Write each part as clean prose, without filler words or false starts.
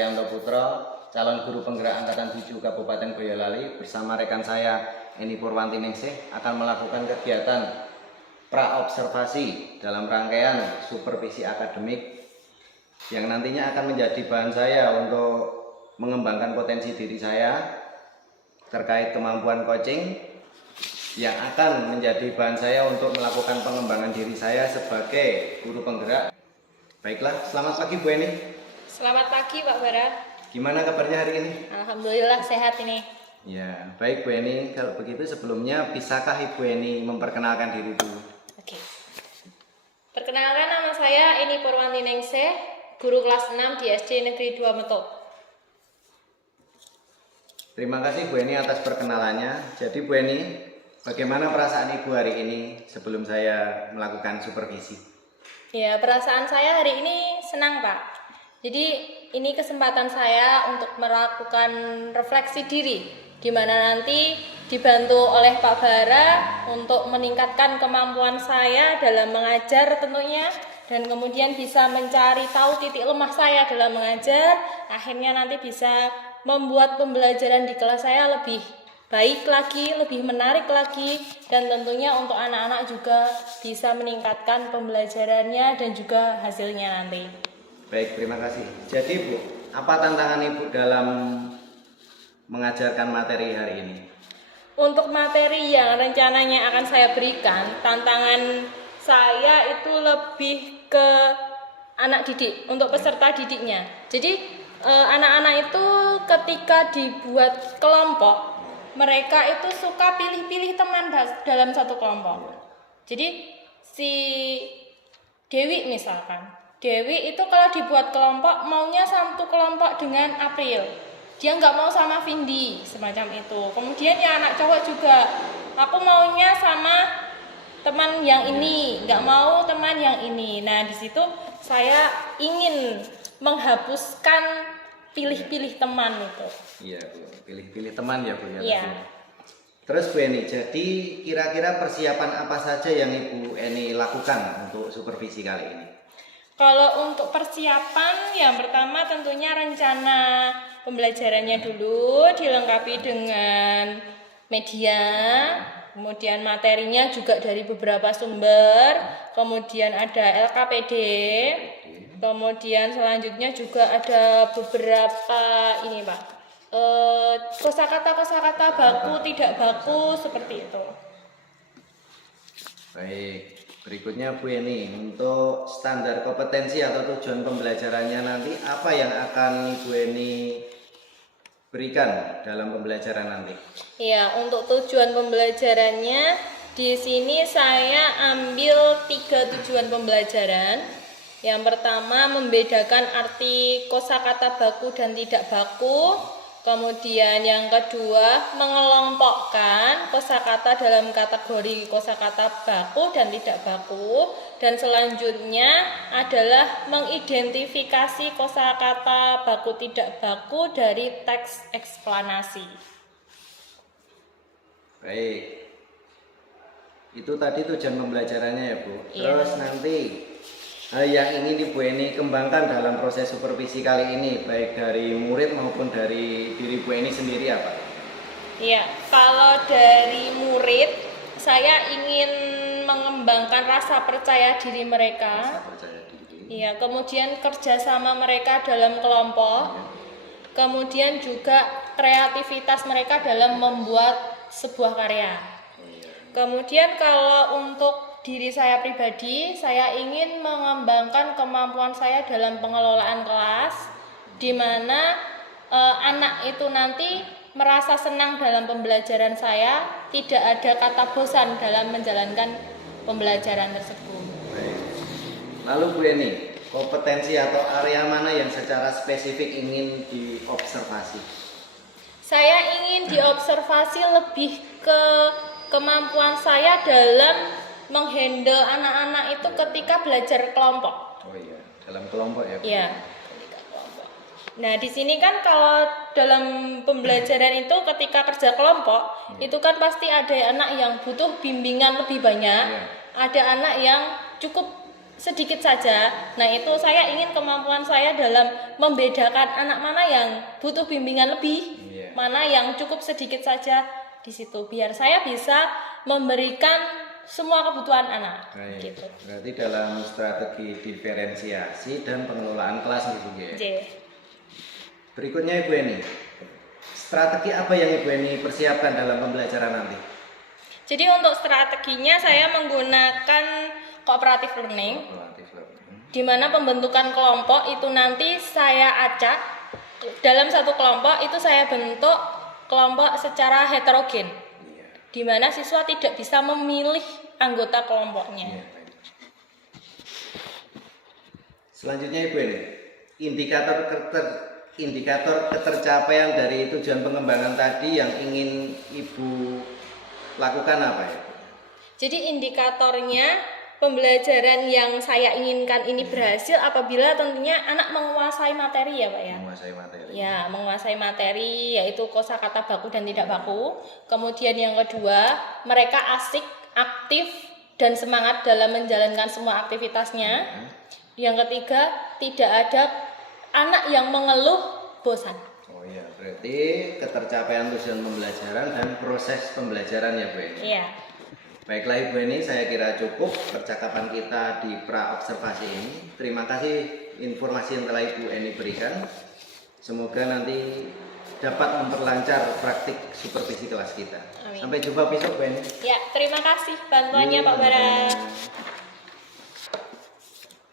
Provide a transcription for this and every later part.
Arianto Putra, calon guru penggerak Angkatan 7 Kabupaten Boyolali bersama rekan saya Eni Purwanti Ningsih akan melakukan kegiatan praobservasi dalam rangkaian supervisi akademik yang nantinya akan menjadi bahan saya untuk mengembangkan potensi diri saya terkait kemampuan coaching yang akan menjadi bahan saya untuk melakukan pengembangan diri saya sebagai guru penggerak. Baiklah, selamat pagi Bu Eni. Selamat pagi Pak Bara. Gimana kabarnya hari ini? Alhamdulillah sehat ini. Ya, baik Bu Eni. Kalau begitu sebelumnya bisakah Ibu Eni memperkenalkan diri dulu? Oke. Perkenalkan, nama saya Eni Purwanti Ningsih, guru kelas 6 di SD Negeri 2 Meto. Terima kasih Bu Eni atas perkenalannya. Jadi Bu Eni, bagaimana perasaan Ibu hari ini sebelum saya melakukan supervisi? Ya, perasaan saya hari ini senang Pak. Jadi ini kesempatan saya untuk melakukan refleksi diri, di mana nanti dibantu oleh Pak Bara untuk meningkatkan kemampuan saya dalam mengajar tentunya, dan kemudian bisa mencari tahu titik lemah saya dalam mengajar. Akhirnya nanti bisa membuat pembelajaran di kelas saya lebih baik lagi, lebih menarik lagi, dan tentunya untuk anak-anak juga bisa meningkatkan pembelajarannya dan juga hasilnya nanti. Baik, terima kasih. Jadi Bu, apa tantangan Ibu dalam mengajarkan materi hari ini? Untuk materi yang rencananya akan saya berikan, tantangan saya itu lebih ke anak didik, untuk peserta didiknya. Jadi anak-anak itu ketika dibuat kelompok, mereka itu suka pilih-pilih teman dalam satu kelompok. Jadi si Dewi misalkan, Dewi itu kalau dibuat kelompok maunya satu kelompok dengan April, dia nggak mau sama Vindi, semacam itu. Kemudian ya anak cowok juga, aku maunya sama teman yang ini, nggak mau teman yang ini. Nah di situ saya ingin menghapuskan pilih-pilih teman itu. Iya Bu, pilih-pilih teman ya Bu ya. Iya. Terus Bu Eni, jadi kira-kira persiapan apa saja yang Ibu Eni lakukan untuk supervisi kali ini? Kalau untuk persiapan, yang pertama tentunya rencana pembelajarannya dulu, dilengkapi dengan media, kemudian materinya juga dari beberapa sumber, kemudian ada LKPD, kemudian selanjutnya juga ada beberapa ini Pak, kosakata baku, tidak baku, seperti itu. Baik, berikutnya Bu Eni, untuk standar kompetensi atau tujuan pembelajarannya nanti apa yang akan Ibu Eni berikan dalam pembelajaran nanti? Ya, untuk tujuan pembelajarannya di sini saya ambil 3 tujuan pembelajaran. Yang pertama, membedakan arti kosakata baku dan tidak baku. Kemudian yang kedua, mengelompokkan kosakata dalam kategori kosakata baku dan tidak baku. Dan selanjutnya adalah mengidentifikasi kosakata baku tidak baku dari teks eksplanasi. Baik, itu tadi tujuan pembelajarannya ya Bu. Terus nanti hal yang ingin Ibu Eni kembangkan dalam proses supervisi kali ini, baik dari murid maupun dari diri Bu Eni sendiri apa? Iya, kalau dari murid, saya ingin mengembangkan rasa percaya diri mereka. Rasa percaya diri. Iya, kemudian kerjasama mereka dalam kelompok, kemudian juga kreativitas mereka dalam membuat sebuah karya. Kemudian kalau untuk diri saya pribadi, saya ingin mengembangkan kemampuan saya dalam pengelolaan kelas, di mana anak itu nanti merasa senang dalam pembelajaran saya, tidak ada kata bosan dalam menjalankan pembelajaran tersebut. Baik. Lalu Bu Eni, kompetensi atau area mana yang secara spesifik ingin diobservasi? Saya ingin diobservasi lebih ke kemampuan saya dalam menghandle anak-anak itu ketika belajar kelompok. Oh iya, dalam kelompok ya Bu? Iya. Nah, di sini kan kalau dalam pembelajaran itu ketika kerja kelompok, itu kan pasti ada anak yang butuh bimbingan lebih banyak, ada anak yang cukup sedikit saja. Nah, itu saya ingin kemampuan saya dalam membedakan anak mana yang butuh bimbingan lebih, Iya. mana yang cukup sedikit saja di situ, biar saya bisa memberikan semua kebutuhan anak. Baik. Gitu. Berarti dalam strategi diferensiasi dan pengelolaan kelas gitu ya. J. Berikutnya Ibu Eni, strategi apa yang Ibu Eni persiapkan dalam pembelajaran nanti? Jadi untuk strateginya saya menggunakan cooperative learning, Cooperative learning. di mana pembentukan kelompok itu nanti saya acak dalam satu kelompok itu saya bentuk kelompok secara heterogen, Iya. di mana siswa tidak bisa memilih anggota kelompoknya. Iya, baik. Selanjutnya Ibu Eni, indikator ketercapaian dari tujuan pengembangan tadi yang ingin Ibu lakukan apa ya? Jadi indikatornya pembelajaran yang saya inginkan ini berhasil apabila tentunya anak menguasai materi ya Pak ya. Menguasai materi. Ya, menguasai materi yaitu kosakata baku dan tidak baku. Kemudian yang kedua, mereka asik, aktif dan semangat dalam menjalankan semua aktivitasnya. Yang ketiga, tidak ada anak yang mengeluh bosan. Oh iya, berarti ketercapaian tujuan pembelajaran dan proses pembelajaran ya Bu Eni. Iya. Baiklah Ibu Eni, saya kira cukup percakapan kita di pra-observasi ini. Terima kasih informasi yang telah Ibu Eni berikan. Semoga nanti dapat memperlancar praktik supervisi kelas kita. Amin. Sampai jumpa besok Bu Eni. Ya, terima kasih bantuannya Pak Bara.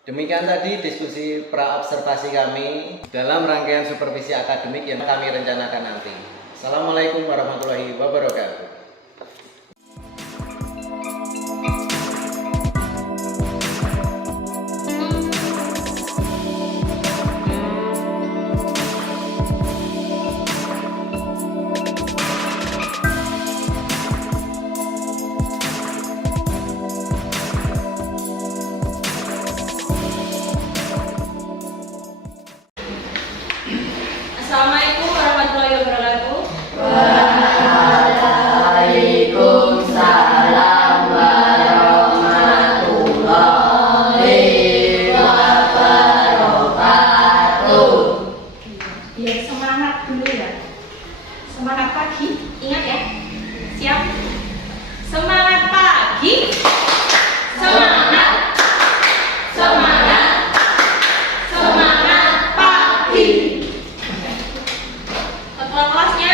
Demikian tadi diskusi pra-observasi kami dalam rangkaian supervisi akademik yang kami rencanakan nanti. Assalamualaikum warahmatullahi wabarakatuh. Assalamualaikum warahmatullahi wabarakatuh. Biar semangat dulu ya. Semangat pagi, ingat ya. Siap? Semangat pagi. Semangat. Semangat. Semangat pagi. Ketua kelasnya,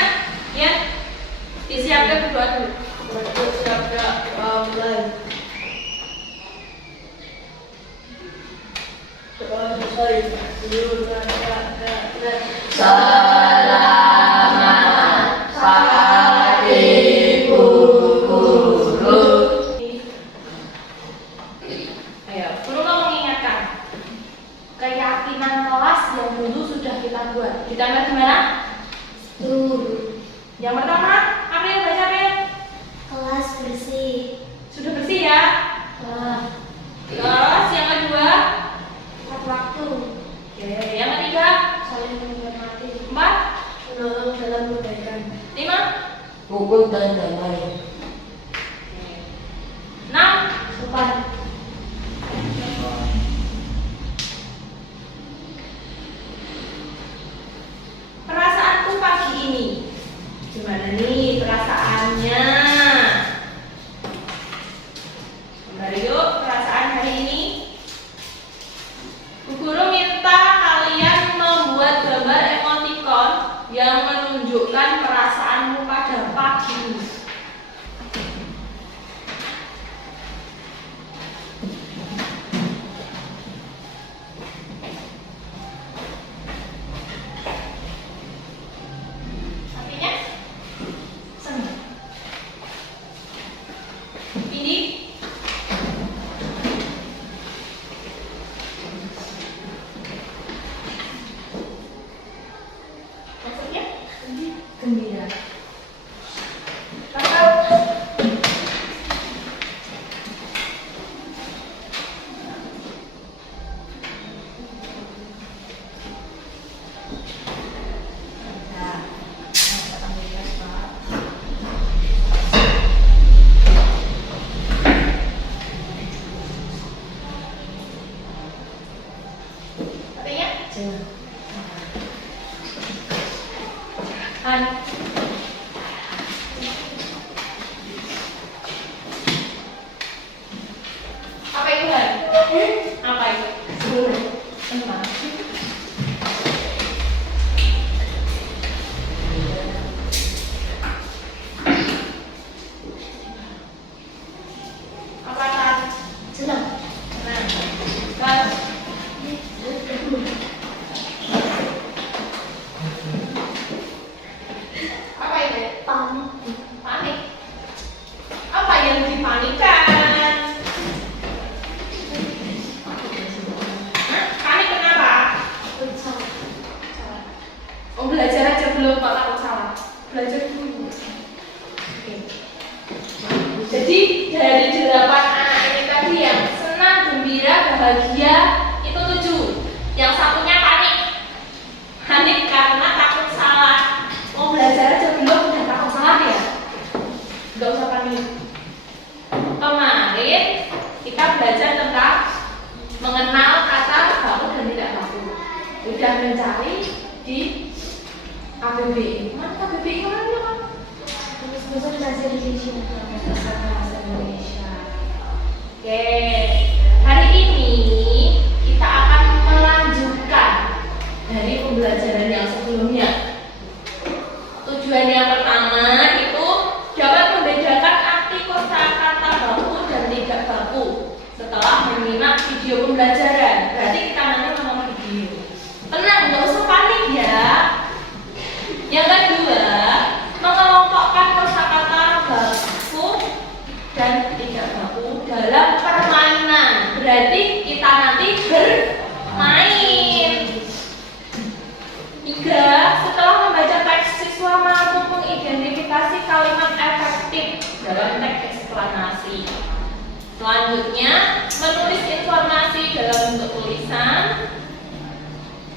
ya. Disiapkan berdoa dulu. Siapkan mulai. Ayo, guru mau mengingatkan keyakinan kelas yang dulu sudah kita buat. Ditambah gimana? Yang pertama, April, baca April. Kelas bersih. Sudah bersih ya. Terus yang kedua, Tepat waktu. oke. Yang ketiga, Saling menghormati. 4, Menolong dalam kebaikan. 5, Rukun dan damai. 6, Sopan. perasaanku pagi ini. Gimana nih perasaannya? Kembali yuk perasaan hari ini. Bu Guru minta kalian membuat gambar emoticon yang menunjukkan perasaanmu pada pagi ini. Artinya senang. Ini maksudnya gembira. Han. Apa itu Han? Apa itu? Tenang. Apa Han? Senang. Tenang. Kan? Apa itu? Panik. Panik. Apa yang dipanikan? Hah? Panik kenapa? Bersama. Oh, belajar aja belum kok takut salah. Belajar dulu. Oke. Jadi dari 8 anak ini tadi yang senang, gembira, bahagia itu 7. Yang satunya panik. Panik karena takut salah. Oh, belajar aja belum udah takut salah ya? Gak usah panik. Kemarin kita belajar tentang mengenal kata baku dan tidak baku. Udah mencari di KBBI. Mana KBBI mana Pak? Terus besok bahasa Indonesia. Bahasa Indonesia. Oke, hari ini kita akan melanjutkan dari pembelajaran yang sebelumnya. Tujuan yang pertama itu dapat membedakan arti kosakata baku dan tidak baku setelah menyimak video pembelajaran. Berarti kita nanti menonton video. Tenang, nggak usah panik ya. Yang kedua, mengelompokkan kosakata baku dan tidak baku dalam permainan. Berarti kita nanti bermain. 3. Setelah membaca teks, siswa mampu mengidentifikasi kalimat efektif dalam teks eksplanasi. Selanjutnya, menulis informasi dalam bentuk tulisan.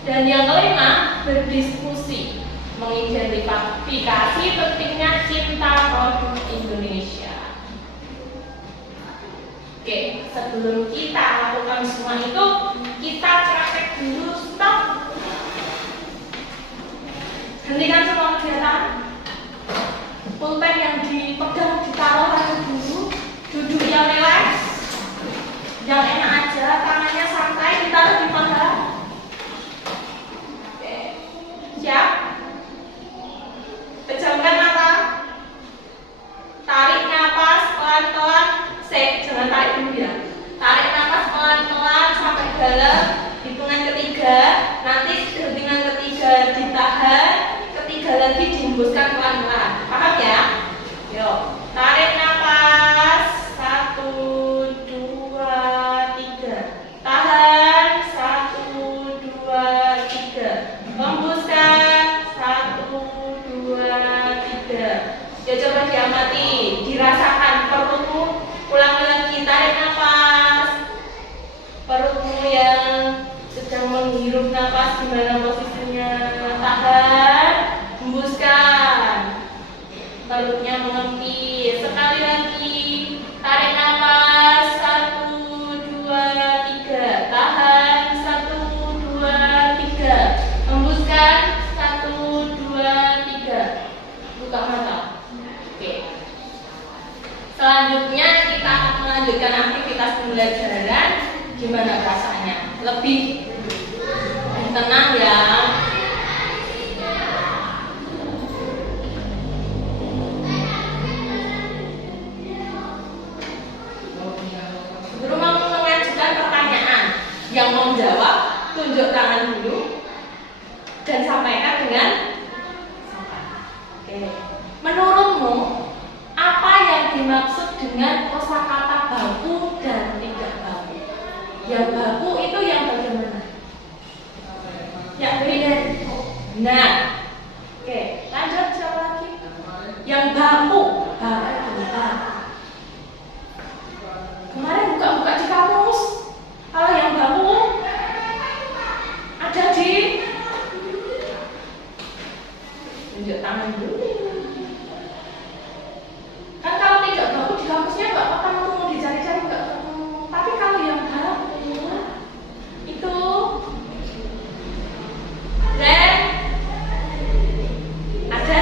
Dan yang kelima, berdiskusi, mengidentifikasi pentingnya cinta produk Indonesia. Oke, sebelum kita lakukan semua itu, kita praktek dulu. Stop. Hentikan semua kegiatan. Pulpen yang dipegang ditaruh aja dulu. Duduk yang relax, yang enak aja, tangannya santai, ditaruh di paha. Oke, siap? Pejamkan mata. Tarik napas pelan-pelan. Jangan tarik dulu ya. Tarik napas pelan-pelan sampai dalam. Hitungan ketiga. Nanti hitungan ketiga ditahan. Ketiga lagi dihembuskan pelan-pelan. Paham ya? Yuk, tarik napas. 1, 2, 3. Tahan. 1, 2, 3. Hembuskan. 1, 2, 3. Ya coba diamati, dirasakan perutmu. Ulangi lagi, tarik nafas. Perutmu yang sedang menghirup nafas gimana posisinya? Tahan, hembuskan. Perutnya mengempis. Sekali lagi, tarik nafas. 1, 2, 3. Tahan. 1, 2, 3. Hembuskan. 1, 2, 3. Buka mata. Oke. Selanjutnya kita akan melanjutkan aktivitas pembelajaran. Gimana rasanya? Lebih tenang ya. Sebelum mengajukan pertanyaan, yang mau menjawab tunjuk tangan dulu dan sampaikan dengan oke. Menurutmu apa yang dimaksud dengan kosakata baku dan tidak baku? Yang baku itu yang bagaimana? Yang beda. Nah, oke, lanjut siapa lagi? Yang baku, kemarin buka-buka di kamus. Kalau yang baku ada di tunjuk tangan dulu. Kan kalau tidak baku di kampusnya nggak ketemu, dicari-cari nggak ketemu. Tapi kalau yang baku itu dan ada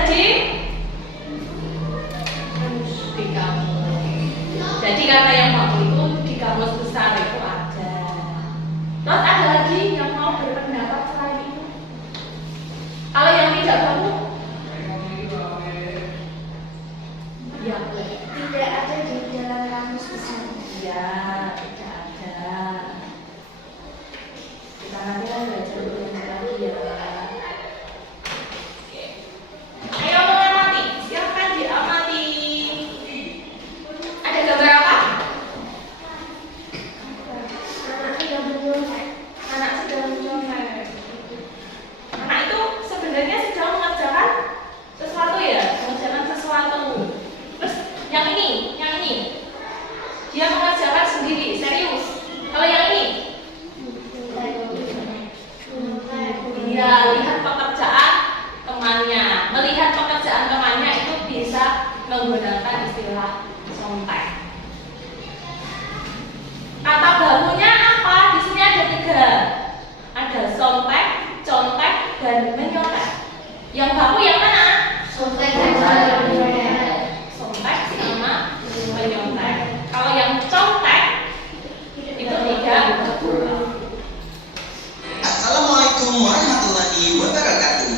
Yang baku yang mana? Sontek sama Sontek sama menyontek. Kalau yang contek itu tidak. Assalamualaikum warahmatullahi wabarakatuh.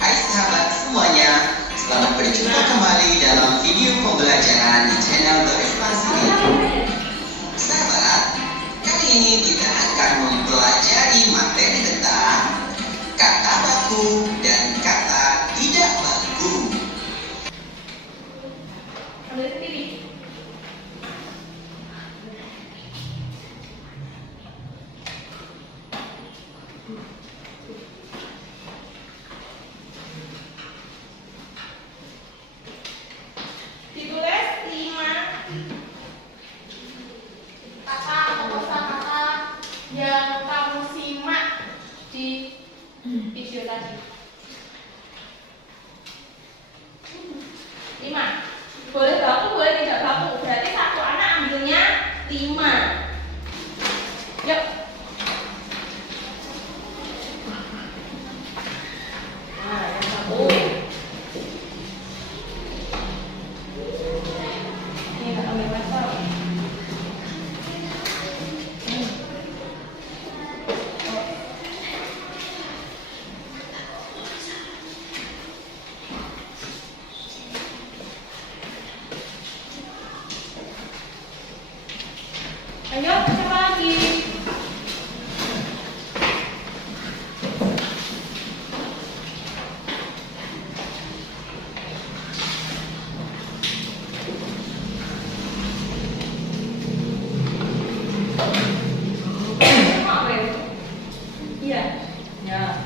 Hai sahabat semuanya, selamat berjumpa kembali dalam video pembelajaran di channel The Ekspansi. Sahabat, kali ini kita akan mempelajari materi tentang kata baku dan kata tidak baku. Ambil sendiri. Ditulis 5 kata atau kosakata yang kamu simak di video tadi. 5. Boleh baku, boleh tidak baku. Berarti satu anak ambilnya 5. Yuk. Nah, yang satu. Ini tak ambil pasal. Ayo, siapa lagi? Apa ya? Iya. Ya.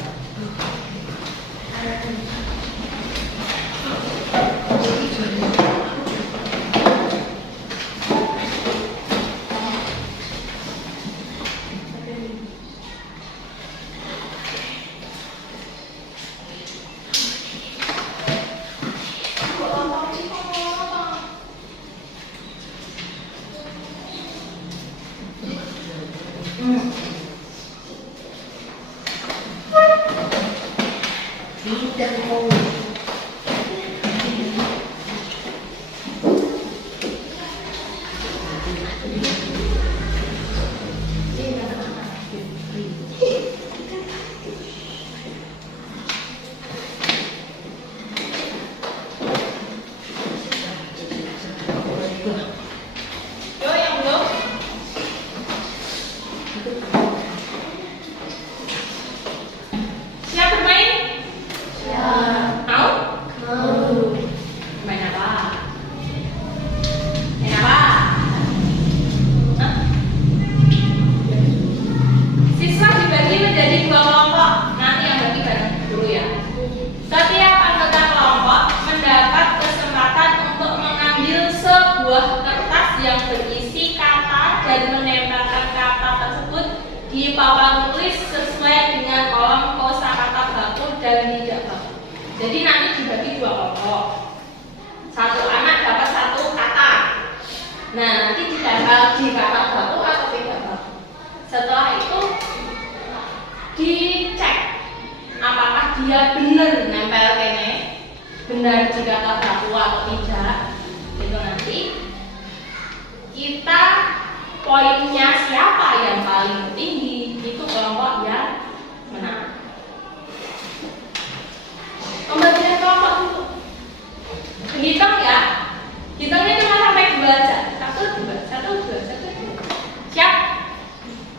Yo, yang belum? Siap bermain? Mau? Main apa? Main apa? Hah? Siswa dibagi menjadi 2 kelompok. Nanti yang bagi bareng dulu ya. Setiap anggota kelompok mendapat kesempatan untuk mengambil sebuah kertas yang berisi kata dan menempelkan kata tersebut di papan tulis sesuai dengan kolom kosakata baku dan tidak baku. Jadi nanti dibagi 2 kelompok. Satu anak dapat 1 kata. Nah, nanti ditempel di kata baku atau tidak baku. Setelah itu dicek apakah dia benar nempel kene, benar di kata baku atau tidak. Itu nanti kita poinnya siapa yang paling tinggi, itu kelompok yang menang. Pembagian kelompok dulu. Hitung ya. Hitungnya cuma sampai 2 aja. 1, 2, 1, 2, 1, 2. Siap?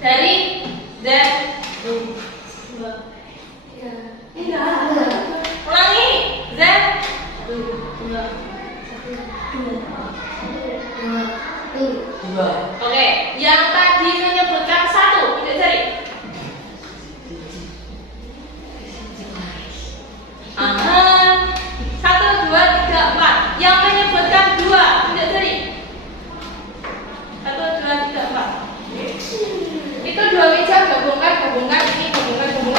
Dari dan 2. Ulangi. Dan 2. Oke, yang tadi menyebutkan 1, tidak cari. Aha. 1, 2, 3, 4. Yang menyebutkan 2, tidak cari. 1, 2, 3, 4. Itu 2 meja gabungkan, ini gabungkan.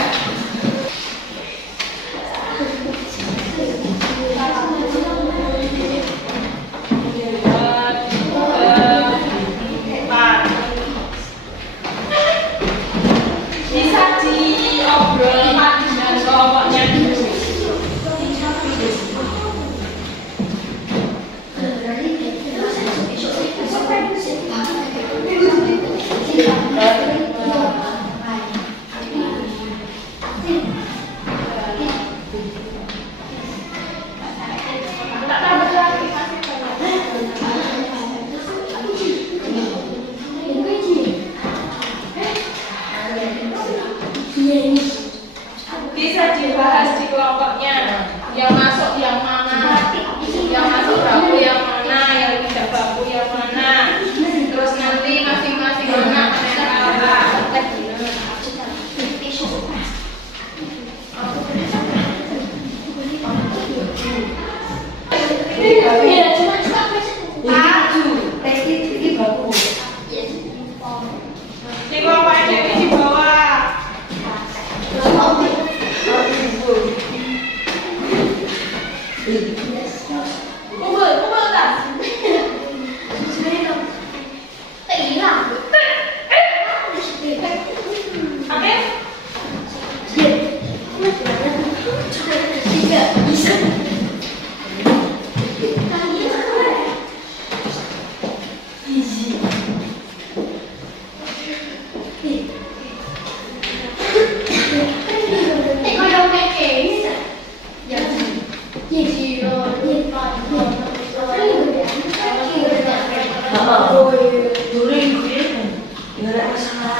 Pukul tas. Oke?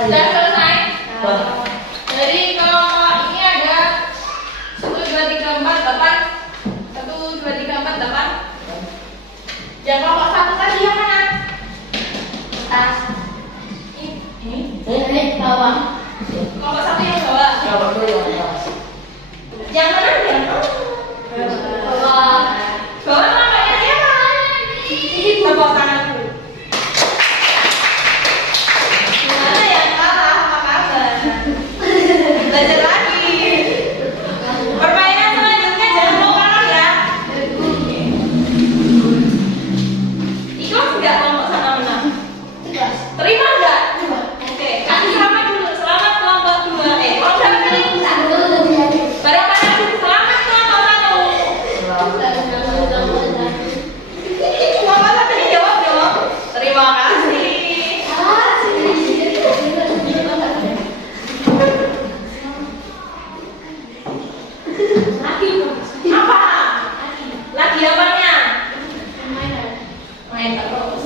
Sudah selesai? Jadi kalau ini ada 1, 2, 3, 4, 8. 1, 2, 3, 4, 8. Yang kelompok 1 tadi yang mana? Tas. Ini? Bawah. Kelompok 1 yang bawah. Yang mana? Yang bawah. Bawah namanya siapa? Tepuk tangan dulu. Gimana yang kalah? Apa kabar? Belajar lagi. Permainan selanjutnya jangan mau kalah ya. Ikhlas nggak kelompok sana menang? Terima nggak? Oke, kasih selamat dulu. Selamat kelompok 2. Kelompok ini bareng-bareng dulu. Selamat kelompok 1. Kelompok 1 dijawab dong. Terima kasih. Apa? Lagi apanya? Main terus.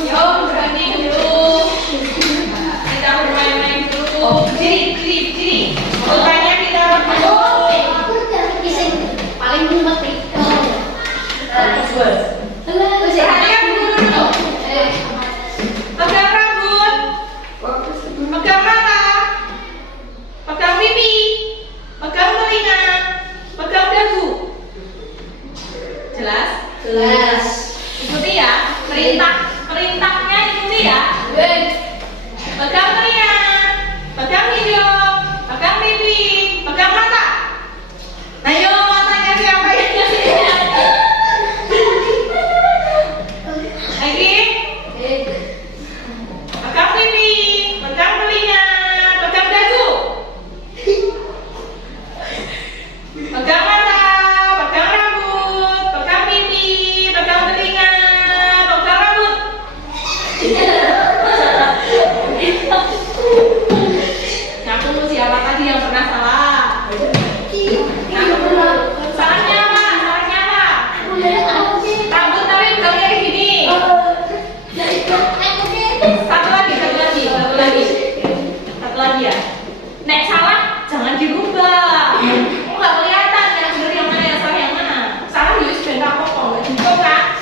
Yo, berani dulu. Kita bermain-main dulu. Diri. Rutanya kita dulu. Perhatikan dulu. Pegang rambut, pegang mata, pegang pipi, pegang telinga, pegang dagu. Jelas? Ikuti ya. Perintahnya ikuti ya. Pegang telinga, pegang hidung, pegang pipi, pegang mata. Nah, yo matanya siapa yang ngasih? Lagi. Pegang pipi, pegang telinga, pegang dagu. Pegang mata, pegang rambut, pegang pipi, pegang telinga, pegang rambut. Ngaku siapa tadi yang pernah salah? Ngaku. Salahnya apa? Rambut tapi pegang kayak gini. Satu lagi ya. Nek salah jangan dirubah. Nggak kelihatan yang benar yang mana, yang salah yang mana. Salah yus ben apa-apa nggak cukup kan?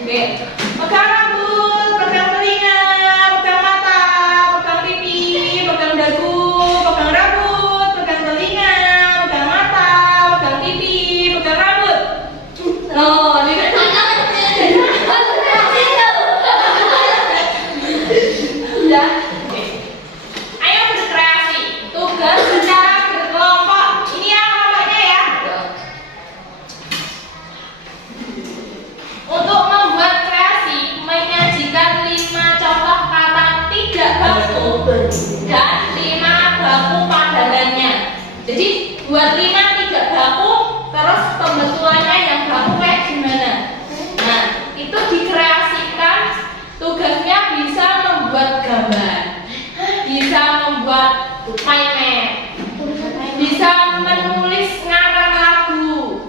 Oke. Pegang rambut, pegang telinga, pegang mata, pegang pipi, pegang dagu, pegang rambut, pegang telinga, pegang mata, pegang pipi, pegang rambut. Oh, ini sudah. Ayo berkreasi. Tugas secara berkelompok. Ini yang kelompoknya ya. Untuk membuat kreasi, menyajikan 5 contoh kata tidak baku dan 5 baku pandangannya. Jadi buat 5 tidak baku, terus pembetulannya yang baku kayak gimana. Nah, itu dikreasikan. Tugasnya bisa membuat gambar, bisa membuat mind map, bisa menulis ngarang lagu.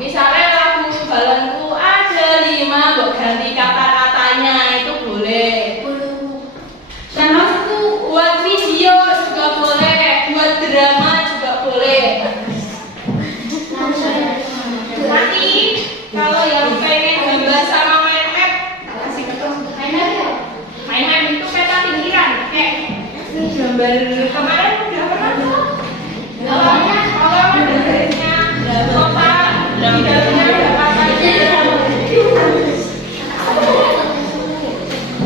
Misalnya lagu balonku ada 5, kok ganti kata-katanya itu boleh. Terus buat video juga boleh, buat drama juga boleh. Nanti kalau yang pengen gambar sama mind map, kasih ketemu mind map itu peta pinggiran kayak gambar kemarin udah pernah tuh. Kalau gambarnya kota di dalamnya ada katanya.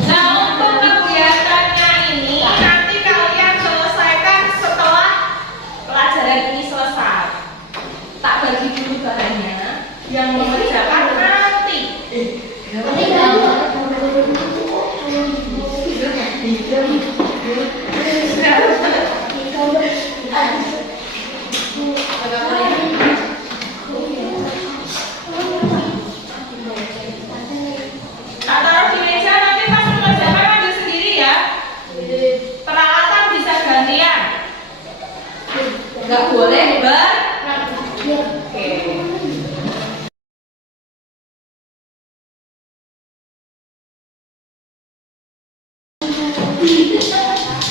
Nah, untuk kegiatannya ini Tak taruh di meja, nanti pas mengerjakan ambil sendiri ya. Peralatan bisa gantian. Nggak boleh Oke.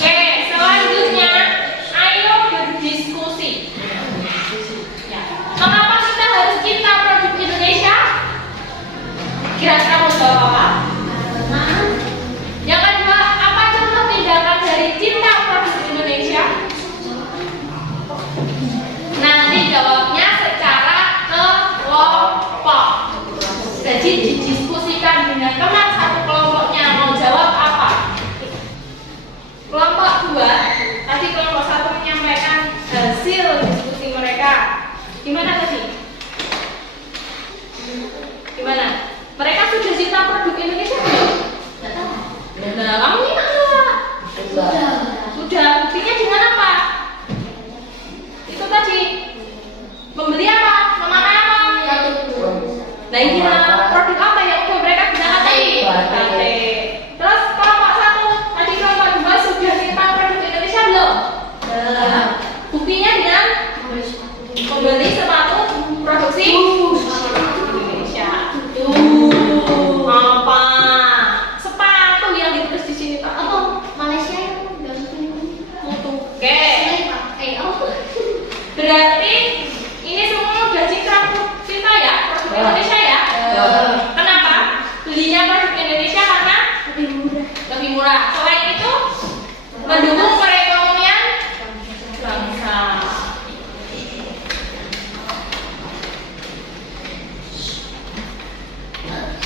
Oke, selanjutnya ayo berdiskusi. Ya. Kenapa kita harus cinta produk Indonesia? Kira-kira mau jawab apa? Yang kedua, apa contoh tindakan dari cinta produk Indonesia? Nanti jawabnya secara kelompok. Jadi didiskusikan dengan teman satu kelompoknya mau jawab apa? Kelompok 2, tadi kelompok 1 menyampaikan hasil diskusi mereka. Gimana tadi? Gimana? Mereka sudah cinta produk Indonesia belum? Nah, kamu ini enggak? Sudah. Buktinya dengan apa? Itu tadi. Membeli apa? Memakai apa? Nah, ini produk apa yang udah mereka gunakan tadi? Batik. Terus kelompok 1, tadi kelompok 2 sudah cinta produk Indonesia belum? Buktinya dengan membeli sepatu produksi Indonesia. Apa? Sepatu yang ditulis di sini Pak. Malaysia yang Oke. Berarti ini semua udah cinta ya produk Indonesia ya. Kenapa? Belinya produk Indonesia karena lebih murah. Selain itu mendukung perekonomian bangsa.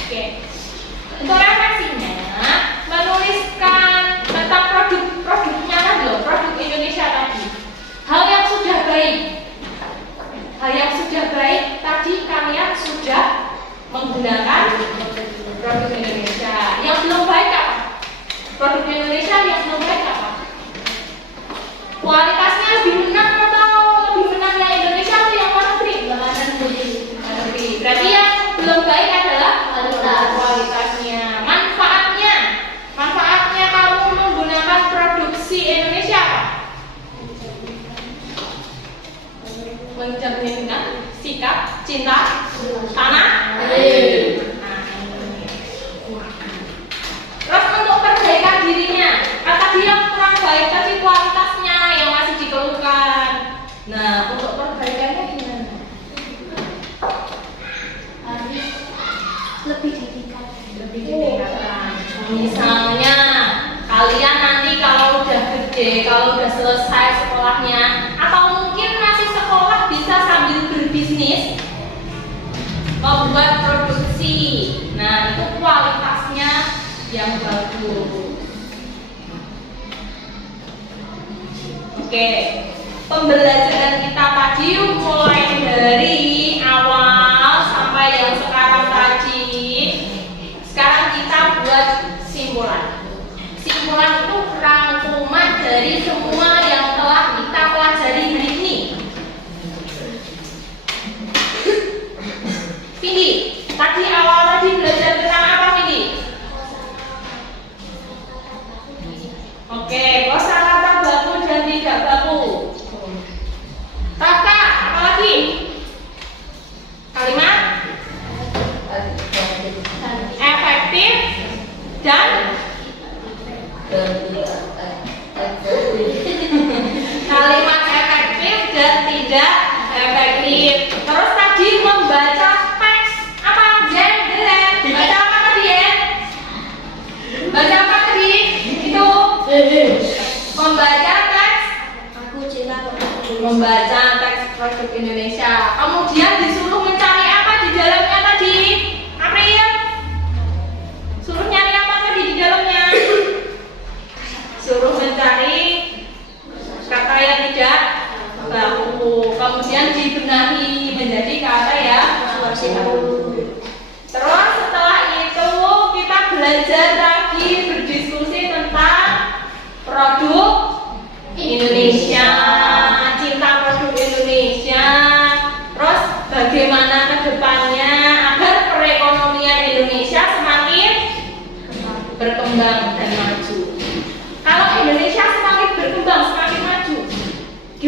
Oke. Untuk refleksinya, menuliskan tentang produknya kan loh, produk Indonesia tadi. Hal yang sudah baik tadi kalian sudah menggunakan produk Indonesia. Yang belum baik apa? Produk Indonesia yang belum baik apa? Kualitasnya lebih menang atau lebih menang yang Indonesia atau yang luar negeri? Berarti yang belum baik adalah kualitasnya. Manfaatnya kamu menggunakan produksi Indonesia apa? Mencerminkan sikap cinta tanah air. Terus untuk perbaikan dirinya, kata dia kurang baik tapi kualitasnya yang masih dikeluhkan. Nah, untuk perbaikannya gimana? Harus lebih ditingkatkan. Misalnya kalian nanti kalau udah gede, kalau udah selesai sekolahnya, atau mungkin masih sekolah bisa sambil berbisnis, membuat produksi. Nah, itu kualitasnya yang bagus. Oke, pembelajaran kita tadi mulai dari awal sampai yang sekarang tadi. Sekarang kita buat simpulan. Simpulan itu rangkuman dari semua yang telah kita pelajari hari ini. Vindi, tadi belajar tentang apa Vindi? Oke, kosakata baku dan tidak baku. Kata, apa lagi? Kalimat efektif dan kalimat efektif dan tidak efektif. Terus tadi membaca teks apa? Jen, baca apa tadi ya? Baca apa tadi? Itu membaca teks. Membaca teks produk Indonesia. Kemudian disuruh mencari apa di dalamnya tadi? April? Suruh nyari apa tadi di dalamnya? Suruh mencari kata yang tidak baku. Kemudian dibenahi menjadi kata yang terus setelah itu kita belajar lagi berdiskusi tentang produk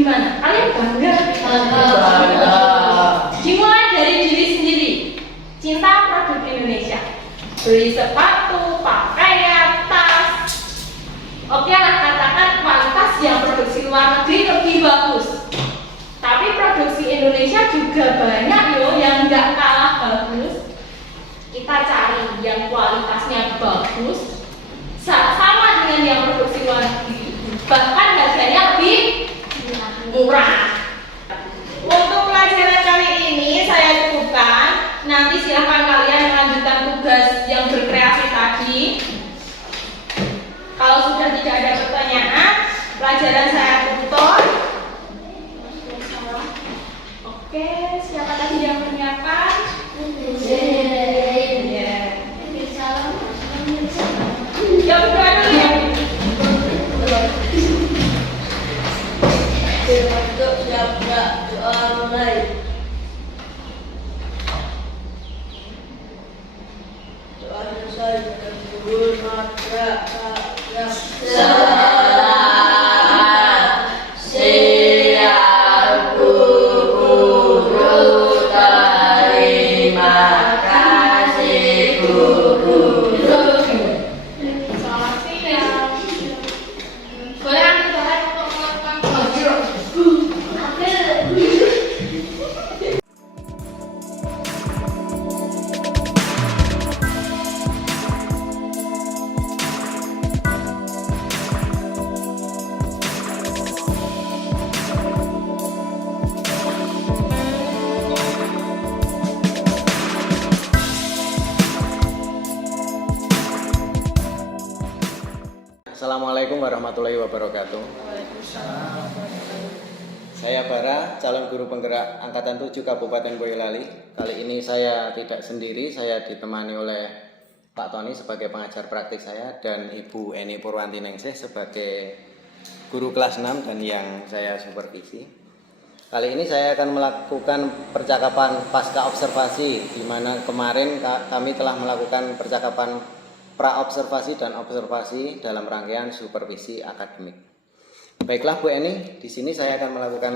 Gimana? Kalian bangga? Dimulai dari diri sendiri. Cinta produk Indonesia. Beli sepatu, pakaian, tas. Oke lah, katakan kualitas yang produksi luar negeri lebih bagus. Tapi produksi Indonesia juga banyak loh yang nggak kalah bagus. Kita cari yang kualitasnya bagus, sama dengan yang produksi luar negeri, bahkan harganya lebih murah. Untuk pelajaran kali ini saya cukupkan. Nanti silahkan kalian melanjutkan tugas yang berkreasi tadi. Kalau sudah tidak ada pertanyaan, pelajaran saya tutup. Oke, siapa tadi yang menyiapkan? Ya berdua dulu ya. Selamat siang. Boleh ambil bahan untuk melakukan pelajaran? Assalamualaikum warahmatullahi wabarakatuh. Saya Bara, calon guru penggerak Angkatan 7 Kabupaten Boyolali. Kali ini saya tidak sendiri, saya ditemani oleh Pak Tony sebagai pengajar praktik saya dan Ibu Eni Purwanti Ningsih sebagai guru kelas 6 dan yang saya supervisi. Kali ini saya akan melakukan percakapan pasca observasi, di mana kemarin kami telah melakukan percakapan pra-observasi dan observasi dalam rangkaian supervisi akademik. Baiklah Bu Eni, di sini saya akan melakukan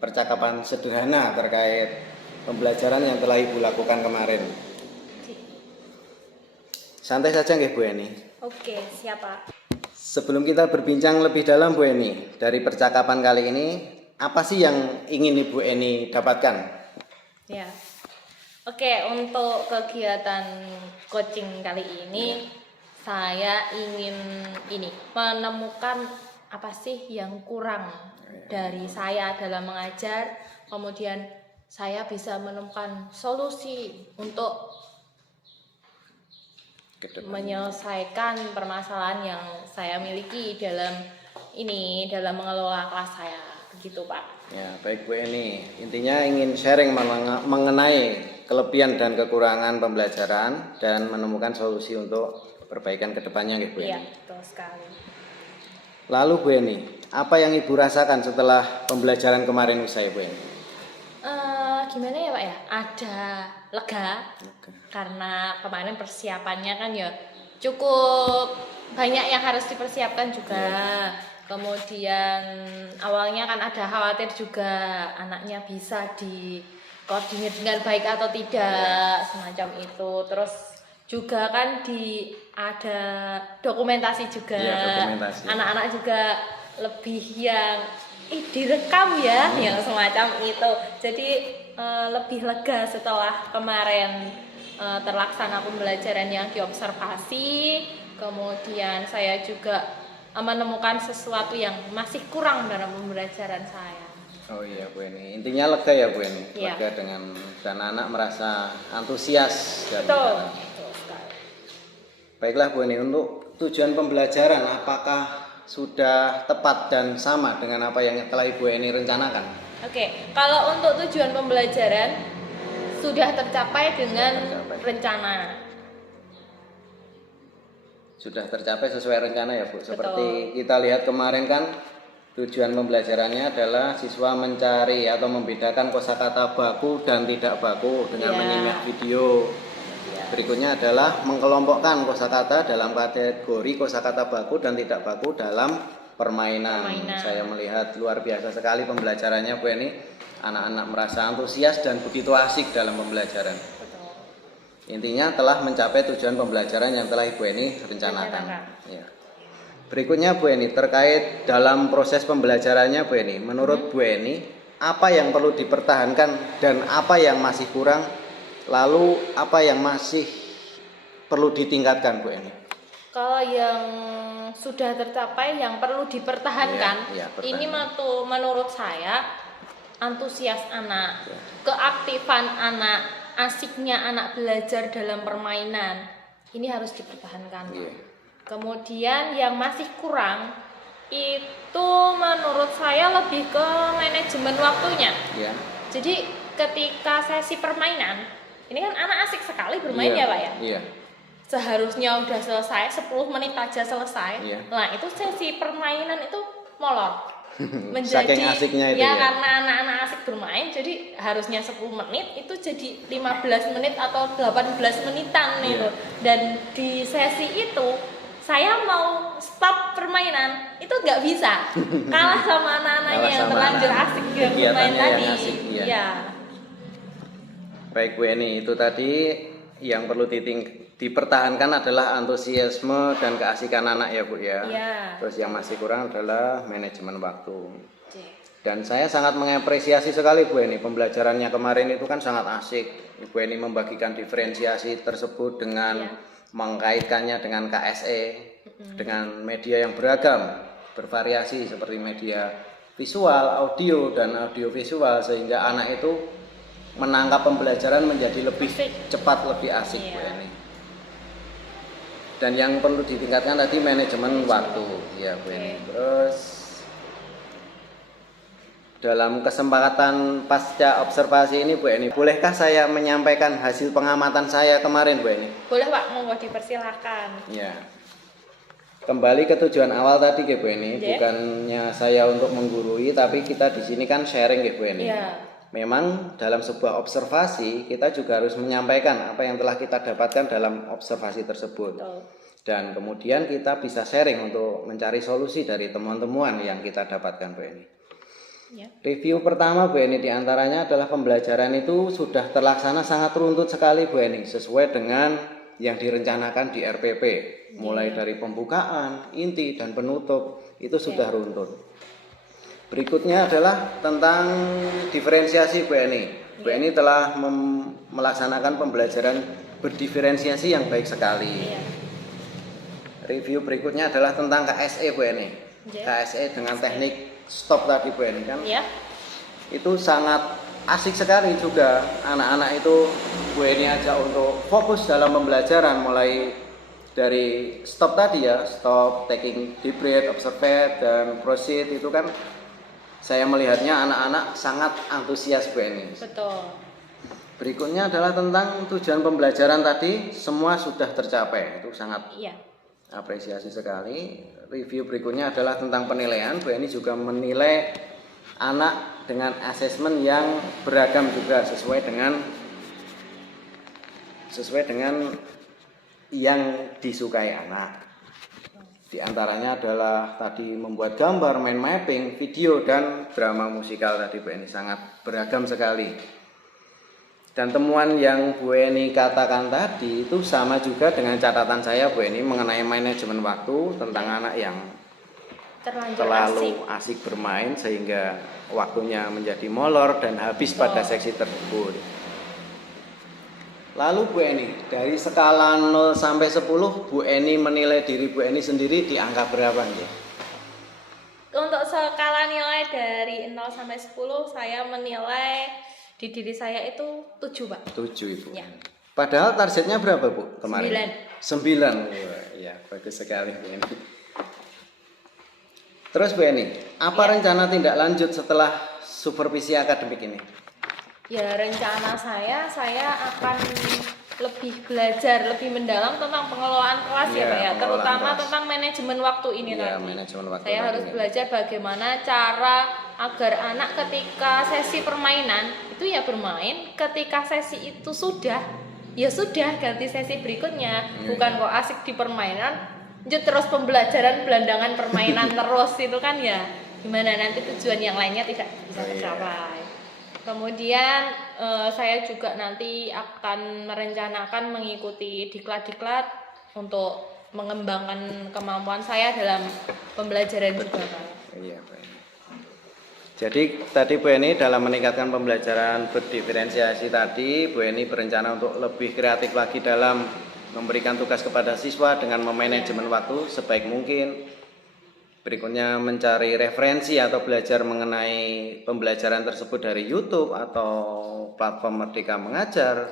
percakapan sederhana terkait pembelajaran yang telah Ibu lakukan kemarin. Santai saja nggih Bu Eni. Oke, siapa? Sebelum kita berbincang lebih dalam Bu Eni, dari percakapan kali ini, apa sih yang ingin Ibu Eni dapatkan? Ya. Oke, untuk kegiatan coaching kali ini saya ingin menemukan apa sih yang kurang dari saya dalam mengajar, kemudian saya bisa menemukan solusi untuk menyelesaikan permasalahan yang saya miliki dalam mengelola kelas saya, begitu Pak. Ya, baik Bu Eni. Intinya ingin sharing mengenai kelebihan dan kekurangan pembelajaran dan menemukan solusi untuk perbaikan kedepannya nggih Bu Eni. Iya, betul sekali. Lalu Bu Eni, apa yang Ibu rasakan setelah pembelajaran kemarin usai Bu Eni? Gimana ya Pak ya? Ada lega. Karena kemarin persiapannya kan ya cukup banyak yang harus dipersiapkan juga. Kemudian awalnya kan ada khawatir juga anaknya bisa dikoordinir dengan baik atau tidak, semacam itu. Terus juga kan ada dokumentasi juga. Iya, dokumentasi. Anak-anak juga lebih yang direkam ya, yang semacam itu. Jadi lebih lega setelah kemarin terlaksana pembelajaran yang diobservasi. Kemudian saya juga menemukan sesuatu yang masih kurang dalam pembelajaran saya. Oh iya Bu Eni, intinya lega ya Bu Eni, Iya. lega dan anak merasa antusias dan Betul sekali. Baiklah Bu Eni, untuk tujuan pembelajaran apakah sudah tepat dan sama dengan apa yang telah Ibu Eni rencanakan? Oke, kalau untuk tujuan pembelajaran sudah tercapai dengan rencana. Sudah tercapai sesuai rencana ya Bu. Seperti kita lihat kemarin kan tujuan pembelajarannya adalah siswa mencari atau membedakan kosakata baku dan tidak baku dengan menyimak video. Berikutnya adalah mengelompokkan kosakata dalam kategori kosakata baku dan tidak baku dalam permainan. Saya melihat luar biasa sekali pembelajarannya Bu Eni. Anak-anak merasa antusias dan begitu asik dalam pembelajaran. Betul. Intinya telah mencapai tujuan pembelajaran yang telah Ibu Eni rencanakan. Ya. Berikutnya Bu Eni, terkait dalam proses pembelajarannya Bu Eni, menurut Bu Eni apa yang perlu dipertahankan dan apa yang masih kurang, lalu apa yang masih perlu ditingkatkan Bu Eni? Kalau yang sudah tercapai yang perlu dipertahankan, Ya, ini menurut saya antusias anak, keaktifan anak, asiknya anak belajar dalam permainan, ini harus dipertahankan. Ya. Kemudian yang masih kurang itu menurut saya lebih ke manajemen waktunya. Ya. Jadi ketika sesi permainan, ini kan anak asik sekali bermain ya Pak ya. Iya. Seharusnya udah selesai, 10 menit aja selesai. Iya. Nah itu sesi permainan itu molor. Saking asiknya itu ya. Karena anak-anak asik bermain, jadi harusnya 10 menit itu jadi 15 menit atau 18 menitan itu. Dan di sesi itu saya mau stop permainan itu nggak bisa, kalah sama anak-anaknya yang terlanjur asik yang bermain tadi. Ya. Baik Bu Eni, itu tadi yang perlu dipertahankan adalah antusiasme dan keasikan anak ya Bu ya. Terus yang masih kurang adalah manajemen waktu. Dan saya sangat mengapresiasi sekali Bu Eni, pembelajarannya kemarin itu kan sangat asik. Bu Eni membagikan diferensiasi tersebut dengan mengkaitkannya dengan KSE, dengan media yang beragam, bervariasi seperti media visual, audio, dan audiovisual, sehingga anak itu menangkap pembelajaran menjadi lebih cepat, lebih asik Bu Eni. Dan yang perlu ditingkatkan tadi manajemen waktu ya Bu Eni. Terus dalam kesempatan pasca observasi ini Bu Eni, bolehkah saya menyampaikan hasil pengamatan saya kemarin Bu Eni? Boleh Pak, monggo dipersilahkan. Ya. Kembali ke tujuan awal tadi Bu Eni, bukannya saya untuk menggurui, tapi kita di sini kan sharing Bu Eni. Memang dalam sebuah observasi kita juga harus menyampaikan apa yang telah kita dapatkan dalam observasi tersebut. Dan kemudian kita bisa sharing untuk mencari solusi dari temuan-temuan yang kita dapatkan Bu Eni. Review pertama Bu Eni diantaranya adalah pembelajaran itu sudah terlaksana sangat runtut sekali Bu Eni, sesuai dengan yang direncanakan di RPP. Mulai dari pembukaan, inti, dan penutup itu sudah runtut. Berikutnya adalah tentang diferensiasi Bu Eni. Bu Eni telah melaksanakan pembelajaran berdiferensiasi yang baik sekali. Review berikutnya adalah tentang KSE Bu Eni. KSE dengan teknik stop tadi Bu Eni kan. Itu sangat asik sekali juga. Anak-anak itu Bu Eni ajak untuk fokus dalam pembelajaran, mulai dari stop tadi ya, stop, taking deep breath, observe, dan proceed, itu kan saya melihatnya anak-anak sangat antusias Bu Eni. Betul. Berikutnya adalah tentang tujuan pembelajaran tadi, semua sudah tercapai. Itu sangat apresiasi sekali. Review berikutnya adalah tentang penilaian. Bu Eni juga menilai anak dengan asesmen yang beragam juga, sesuai dengan yang disukai anak. Di antaranya adalah tadi membuat gambar, main mapping, video, dan drama musikal tadi Bu Eni, sangat beragam sekali. Dan temuan yang Bu Eni katakan tadi itu sama juga dengan catatan saya Bu Eni mengenai manajemen waktu, tentang anak yang terlalu asik bermain sehingga waktunya menjadi molor dan habis pada seksi tersebut. Lalu Bu Eni, dari skala 0 sampai 10, Bu Eni menilai diri Bu Eni sendiri di angka berapa nih? Untuk skala nilai dari 0 sampai 10, saya menilai di diri saya itu 7 Pak. 7 Ibu. Padahal targetnya berapa Bu kemarin? 9. Ya, bagus sekali Bu Eni. Terus Bu Eni, apa rencana tindak lanjut setelah supervisi akademik ini? Ya, rencana saya akan lebih belajar lebih mendalam tentang pengelolaan kelas ya Pak ya, terutama tentang manajemen waktu ini tadi. Saya harus belajar bagaimana cara agar anak ketika sesi permainan itu ya bermain, ketika sesi itu sudah, ya sudah ganti sesi berikutnya. Bukan kok asik di permainan lanjut terus pembelajaran belandangan permainan terus itu kan ya gimana nanti tujuan yang lainnya tidak bisa tercapai. Kemudian saya juga nanti akan merencanakan mengikuti diklat-diklat untuk mengembangkan kemampuan saya dalam pembelajaran juga Pak. Iya, Bu Eni. Jadi tadi Bu Eni dalam meningkatkan pembelajaran berdiferensiasi tadi, Bu Eni berencana untuk lebih kreatif lagi dalam memberikan tugas kepada siswa dengan memanajemen waktu sebaik mungkin. Berikutnya mencari referensi atau belajar mengenai pembelajaran tersebut dari YouTube atau platform Merdeka Mengajar,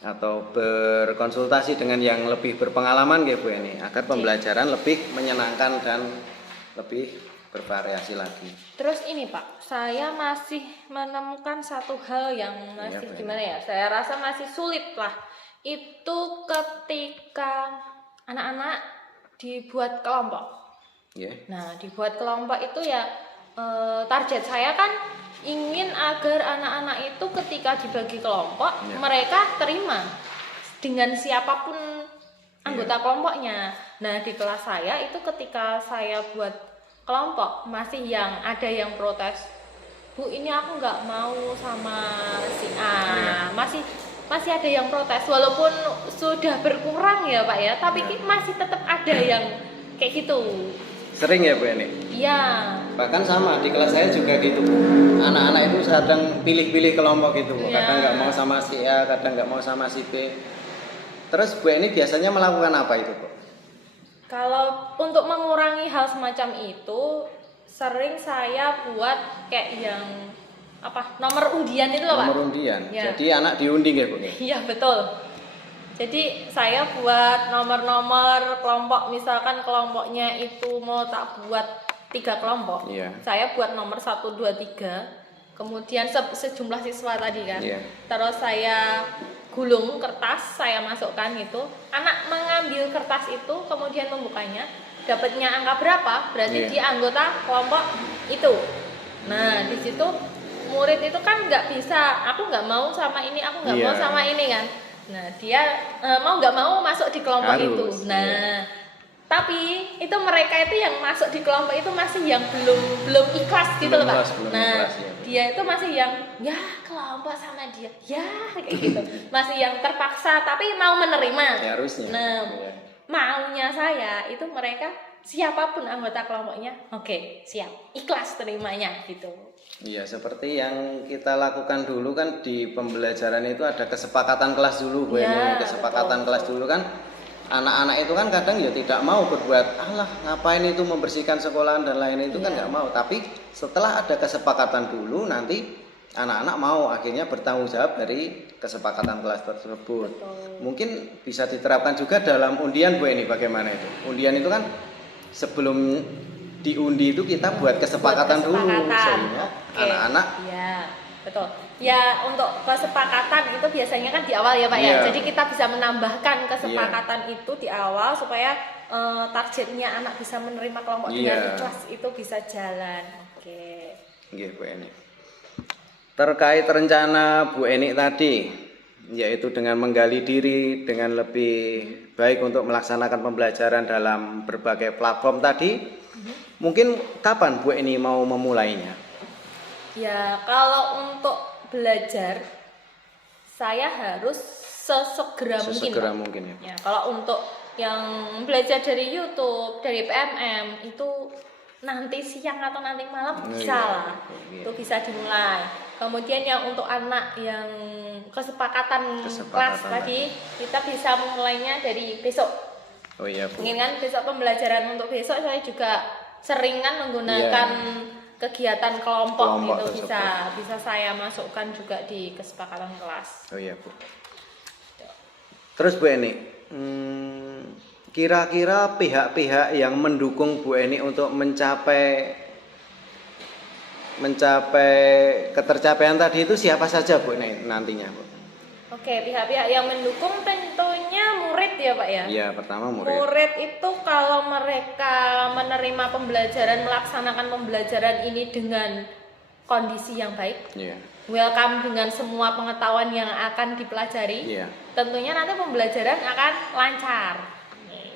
atau berkonsultasi dengan yang lebih berpengalaman ya Bu Eni, agar pembelajaran lebih menyenangkan dan lebih bervariasi lagi. Terus ini Pak, saya masih menemukan satu hal yang masih gimana ya, saya rasa masih sulit lah. Itu ketika anak-anak dibuat kelompok. Nah, dibuat kelompok itu ya target saya kan ingin agar anak-anak itu ketika dibagi kelompok mereka terima dengan siapapun anggota kelompoknya. Nah, di kelas saya itu ketika saya buat kelompok masih yang ada yang protes, Bu ini aku nggak mau sama si A, masih ada yang protes walaupun sudah berkurang ya Pak ya, tapi masih tetap ada yang kayak gitu. Sering ya Bu Eni? Iya. Bahkan sama di kelas saya juga gitu Bu. Anak-anak itu kadang pilih-pilih kelompok gitu Bu. Kadang nggak mau sama si A, kadang nggak mau sama si B. Terus Bu Eni biasanya melakukan apa itu Bu? Kalau untuk mengurangi hal semacam itu, sering saya buat kayak yang nomor undian itu loh Pak. Nomor undian. Ya. Jadi anak diundi ya Bu? Iya betul. Jadi saya buat nomor-nomor kelompok, misalkan kelompoknya itu mau tak buat 3 kelompok, saya buat nomor 1, 2, 3, kemudian sejumlah siswa tadi kan, terus saya gulung kertas, saya masukkan itu, anak mengambil kertas itu, kemudian membukanya, dapatnya angka berapa, berarti dia anggota kelompok itu. Nah di situ murid itu kan nggak bisa, aku nggak mau sama ini, aku nggak mau sama ini kan. Nah dia mau nggak mau masuk di kelompok itu. Nah tapi itu mereka itu yang masuk di kelompok itu masih yang belum ikhlas gitu loh Pak. Nah dia itu masih yang ya kelompok sama dia ya kayak gitu, masih yang terpaksa tapi mau menerima. Ya, harusnya. Nah maunya saya itu mereka siapapun anggota kelompoknya, oke, siap, ikhlas terimanya gitu. Iya, seperti yang kita lakukan dulu kan di pembelajaran itu ada kesepakatan kelas dulu Bu Eni. Kesepakatan kelas dulu kan anak-anak itu kan kadang ya tidak mau berbuat alah ngapain itu membersihkan sekolahan dan lain itu kan nggak mau. Tapi setelah ada kesepakatan dulu nanti anak-anak mau akhirnya bertanggung jawab dari kesepakatan kelas tersebut. Mungkin bisa diterapkan juga dalam undian Bu Eni, bagaimana itu? Undian itu kan sebelum diundi itu kita buat kesepakatan dulu sehingga anak-anak betul ya, untuk kesepakatan itu biasanya kan di awal ya Pak ya, jadi kita bisa menambahkan kesepakatan itu di awal supaya targetnya anak bisa menerima kelompok dengan ikhlas itu bisa jalan. Bu Eni, terkait rencana Bu Eni tadi, yaitu dengan menggali diri dengan lebih baik untuk melaksanakan pembelajaran dalam berbagai platform tadi, mungkin kapan Bu Eni mau memulainya? Ya kalau untuk belajar saya harus sesegera mungkin ya. Kalau untuk yang belajar dari YouTube, dari PMM itu nanti siang atau nanti malam bisa lah, itu bisa dimulai. Kemudian yang untuk anak yang kesepakatan kelas tadi, kita bisa memulainya dari besok. Mungkin kan besok pembelajaran untuk besok saya juga sering kan menggunakan kegiatan kelompok itu bisa saya masukkan juga di kesepakatan kelas. Bu. Terus Bu Eni, kira-kira pihak-pihak yang mendukung Bu Eni untuk mencapai ketercapaian tadi itu siapa saja Bu Eni nantinya Bu? Oke, pihak-pihak yang mendukung tentunya murid ya Pak ya? Iya, pertama murid. Murid itu kalau mereka menerima pembelajaran, melaksanakan pembelajaran ini dengan kondisi yang baik, welcome dengan semua pengetahuan yang akan dipelajari, tentunya nanti pembelajaran akan lancar.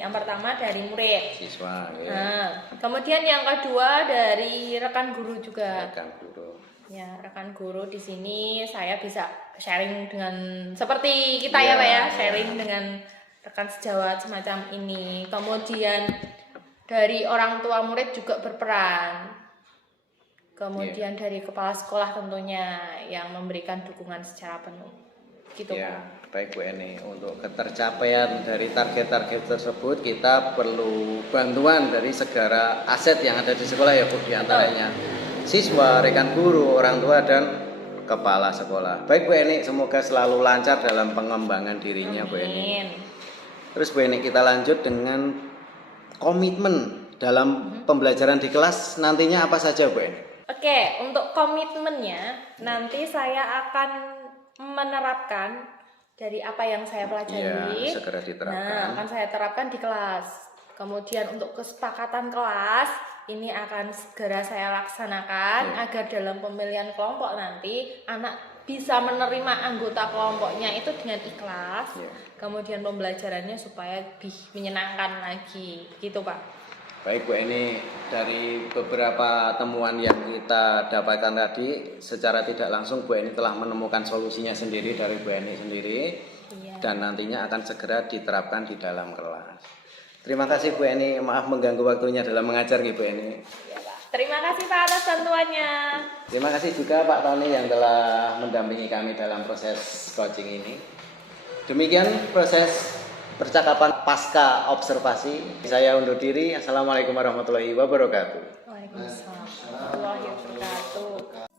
Yang pertama dari murid. Siswa. Ya. Nah, kemudian yang kedua dari rekan guru juga. Rekan guru. Ya, rekan guru di sini saya bisa sharing dengan seperti kita Ya. ya Pak ya, sharing dengan rekan sejawat semacam ini. Kemudian dari orang tua murid juga berperan. Kemudian dari kepala sekolah tentunya yang memberikan dukungan secara penuh. Gitu Ya, Pak. baik Bu Eni. Untuk ketercapaian dari target-target tersebut kita perlu bantuan dari segala aset yang ada di sekolah ya Bu, di antaranya siswa, rekan guru, orang tua dan kepala sekolah. Baik Bu Eni, semoga selalu lancar dalam pengembangan dirinya Bu Eni. Amin. Terus Bu Eni, kita lanjut dengan komitmen dalam pembelajaran di kelas nantinya apa saja Bu Eni? Oke, untuk komitmennya nanti saya akan menerapkan dari apa yang saya pelajari. Ya, segera diterapkan. Nah, akan saya terapkan di kelas. Kemudian untuk kesepakatan kelas ini akan segera saya laksanakan agar dalam pemilihan kelompok nanti anak bisa menerima anggota kelompoknya itu dengan ikhlas. Ya. Kemudian pembelajarannya supaya lebih menyenangkan lagi, gitu Pak. Baik Bu Eni, dari beberapa temuan yang kita dapatkan tadi, secara tidak langsung Bu Eni telah menemukan solusinya sendiri dari Bu Eni sendiri. Iya. Dan nantinya akan segera diterapkan di dalam kelas. Terima kasih Bu Eni, maaf mengganggu waktunya dalam mengajar nih Bu Eni. Ya, Pak. Terima kasih Pak atas bantuannya. Terima kasih juga Pak Tony yang telah mendampingi kami dalam proses coaching ini. Demikian proses percakapan pasca observasi. Saya undur diri. Assalamualaikum warahmatullahi wabarakatuh. Waalaikumsalam warahmatullahi wabarakatuh.